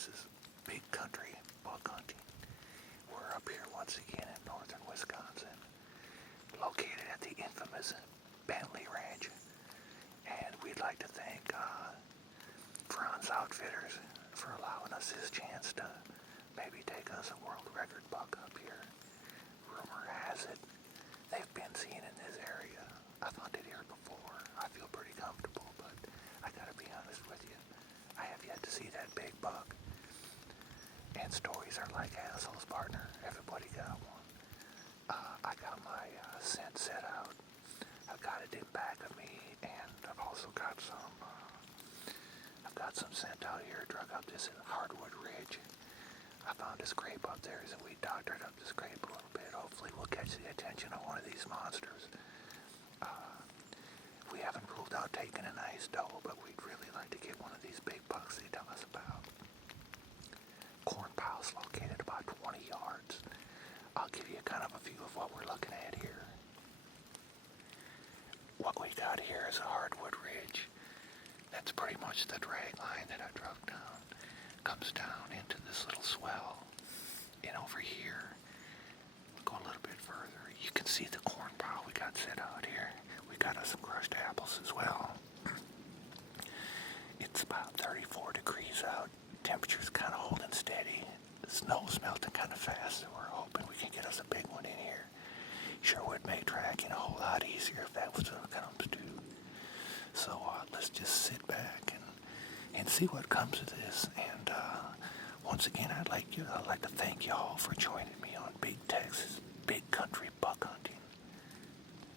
Texas, big country buck hunting. We're up here once again in northern Wisconsin, located at the infamous Bentley Ranch, and we'd like to thank Franz Outfitters for allowing us this chance to maybe take us a world record buck up here. Rumor has it they've been seen in this area. I've hunted here before. I feel pretty comfortable, but I gotta be honest with you, I have yet to see that big buck. And stories are like assholes, partner. Everybody got one. I got my scent set out. I've got it in back of me, and I've also got some. I've got some scent out here. Drug up this hardwood ridge. I found a scrape up there, so we doctored up the scrape a little bit. Hopefully, we'll catch the attention of one of these monsters. We haven't ruled out taking a nice doe, but we'd really like to get one of these big bucks they tell us about. Corn pile's located about 20 yards. I'll give you kind of a view of what we're looking at here. What we got here is a hardwood ridge. That's pretty much the drag line that I drug down. Comes down into this little swell. And over here, go a little bit further, you can see the corn pile we got set out here. We got us some crushed apples as well. It's about 34 degrees out. Temperature's kind of holding steady. The snow's melting kind of fast, so we're hoping we can get us a big one in here. Sure would make tracking a whole lot easier if that was what it comes to. So let's just sit back and see what comes of this. And once again, I'd like to thank y'all for joining me on Big Texas, Big Country